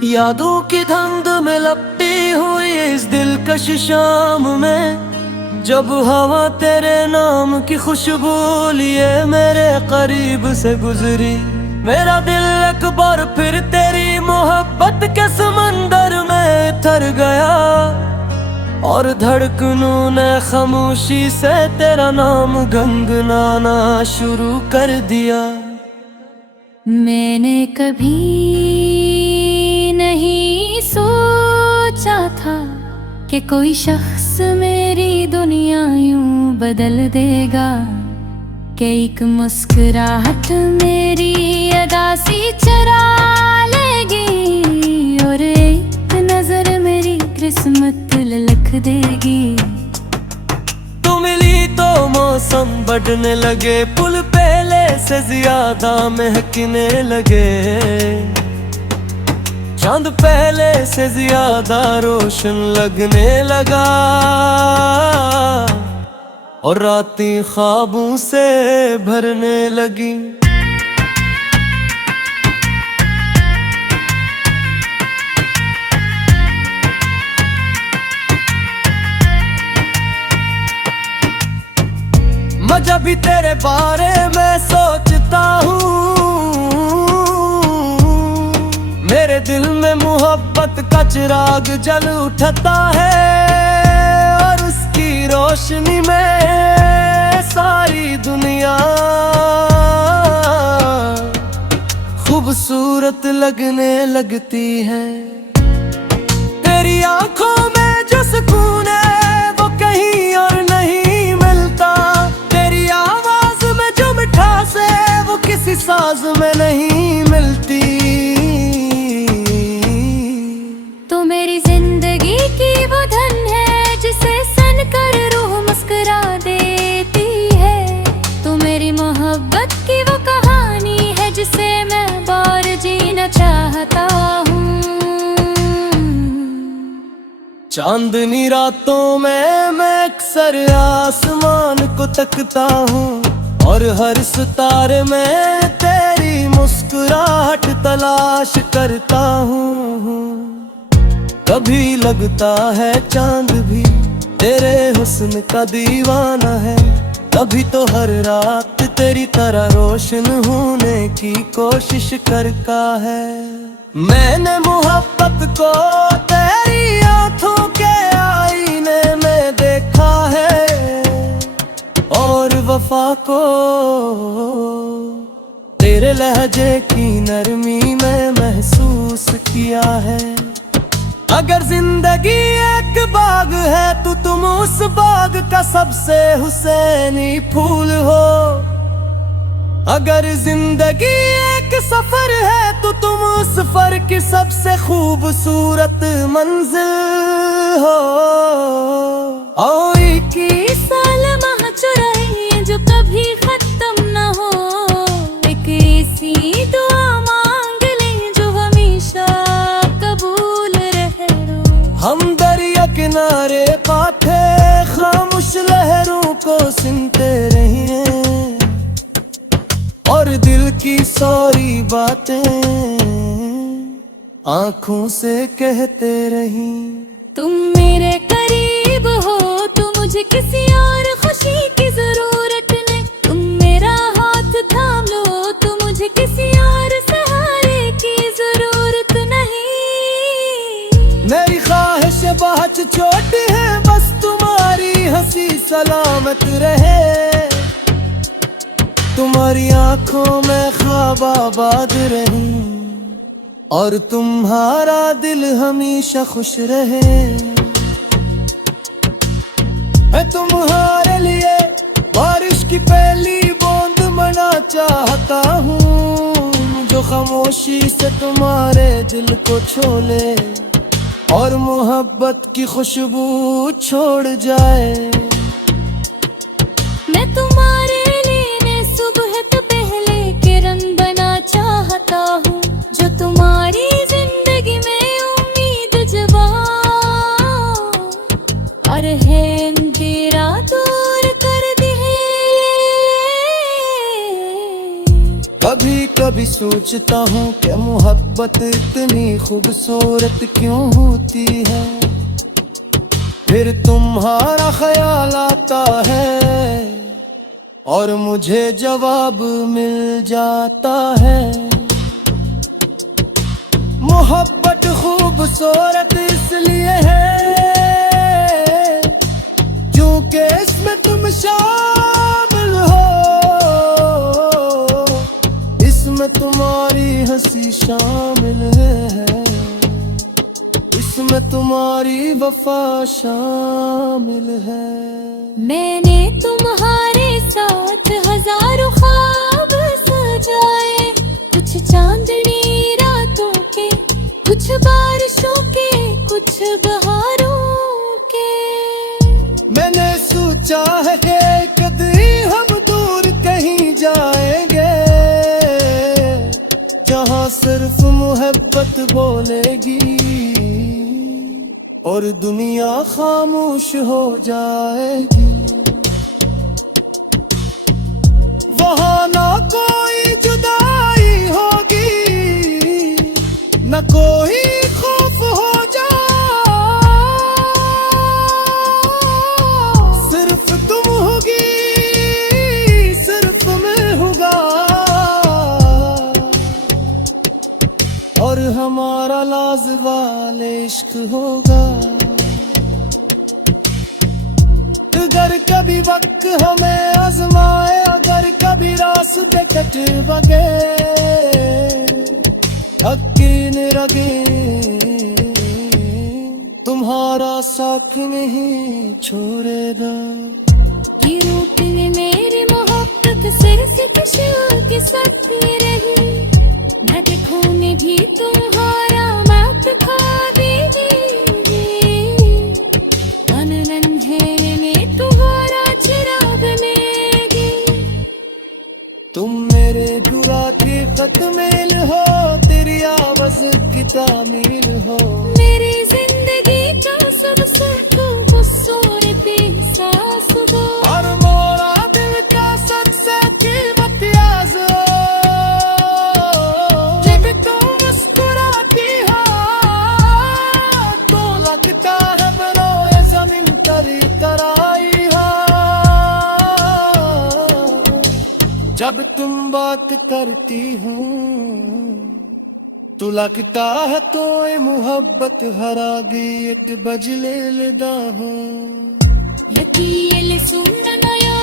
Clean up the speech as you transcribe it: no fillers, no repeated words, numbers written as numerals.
यादों की धुंध में लपटी हुई इस दिलकश शाम में, जब हवा तेरे नाम की खुशबू लिए मेरे करीब से गुजरी, मेरा दिल एक बार फिर तेरी मोहब्बत के समंदर में तर गया, और धड़कनों ने खामोशी से तेरा नाम गुनगुनाना शुरू कर दिया। मैंने कभी नहीं सोचा था कि कोई शख्स मेरी दुनिया यूं बदल देगा, कि एक मुस्कुराहट मेरी अदा सी चुरा लेगी, और एक नजर मेरी किस्मत लिख देगी। तू मिली तो मौसम बढ़ने लगे, पुल पहले से ज्यादा महकने लगे, चांद पहले से ज्यादा रोशन लगने लगा, और रातें ख्वाबों से भरने लगी। मैं जब भी तेरे बारे में सोचता हूँ, मेरे दिल में मोहब्बत का चिराग जल उठता है, और उसकी रोशनी में सारी दुनिया खूबसूरत लगने लगती है। तेरी आंखों में जो सुकून है वो कहीं और नहीं मिलता, तेरी आवाज में जो मिठास है वो किसी साज में नहीं मिलती। तो मेरी जिंदगी की वो धन है जिसे सन कर रूह मुस्कुरा देती है, तो मेरी मोहब्बत की वो कहानी है जिसे मैं बार जीना चाहता हूँ। चांदनी रातों में मैं अक्सर आसमान को तकता हूँ, और हर सितारे में तेरी मुस्कुराहट तलाश करता हूँ। कभी लगता है चांद भी तेरे हुस्न का दीवाना है, कभी तो हर रात तेरी तरह रोशन होने की कोशिश करता है। मैंने मोहब्बत को तेरी आंखों के आईने में देखा है, और वफा को तेरे लहजे की नरमी में महसूस किया है। अगर जिंदगी एक बाग है तो तुम उस बाग का सबसे हुसैनी फूल हो, अगर जिंदगी एक सफर है तो तुम उस सफर की सबसे खूबसूरत मंजिल हो। ओ एक साल माह चुराए जो कभी खत्म न हो, एक ऐसी दुआ मांग ले जो हमेशा कबूल रहे। हम दरिया किनारे कांठे खामोश लहरों को सुनते रहिए, और दिल की सारी बातें आंखों से कहते रही। तुम मेरे करीब हो तो मुझे किसी और खुशी की जरूरत नहीं, तुम मेरा हाथ थाम लो तो मुझे किसी और सहारे की जरूरत नहीं। मेरी ख्वाहिश बहुत छोटी है, बस तुम्हारी हंसी सलामत रहे, तुम्हारी आंखों में ख्वाब आबाद रहे, और तुम्हारा दिल हमेशा खुश रहे। मैं तुम्हारे लिए बारिश की पहली बूंद मना चाहता हूँ, जो खामोशी से तुम्हारे दिल को छू ले, और मोहब्बत की खुशबू छोड़ जाए। मैं तुम्हारे लिए सुबह तो पहले किरण बना चाहता हूँ, जो तुम्हारी जिंदगी में उम्मीद जगा, और है अंधेरा दूर कर दे। कभी कभी सोचता हूँ कि मोहब्बत इतनी खूबसूरत क्यों होती है। फिर तुम्हारा ख्याल आता है और मुझे जवाब मिल जाता है। मोहब्बत खूबसूरत इसलिए है क्योंकि इसमें तुम शामिल हो, इसमें तुम्हारी हंसी शामिल है, इसमें तुम्हारी वफा शामिल है। मैंने तुम्हारे साथ हजारों ख्वाब सजाए, कुछ चांदनी रातों के, कुछ बारिशों के, कुछ बहारों के। मैंने सोचा है कि कभी हम दूर कहीं जाएंगे जहाँ सिर्फ मोहब्बत बोलेगी और दुनिया खामोश हो जाएगी। वहाँ ना कोई जुदाई होगी, न कोई खौफ हो जा, सिर्फ तुम होगी, सिर्फ मैं होगा और हमारा लाजवाल इश्क होगा। अगर कभी वक्त हमें आजमाए, अगर कभी रास्ते कट बगे, यकीन रखे तुम्हारा साथ नहीं छोड़ेगा। ये रूट में मेरी मोहब्बत सिर से कशियों के साथ रही, न देखूंगी भी तुम्हारा मत खा दीजिए। अंधेरे में तुम्हारा चिराग लेगी, तुम मेरे बुरा की खत मेल हो, तेरी आवाज की तामील हो। मेरी जिंदगी का सब सुख गुस्सों पे सांस दो, और मोरा दिल का सबसे कीमती याद हो। जब तुम मुस्कुराती हो तो लगता है बरोए जमीन तरी तराई हो। जब तुम बात करती हो तो लगता है तो मोहब्बत हरा गई एक बजले लदा हो। यकील सुनना या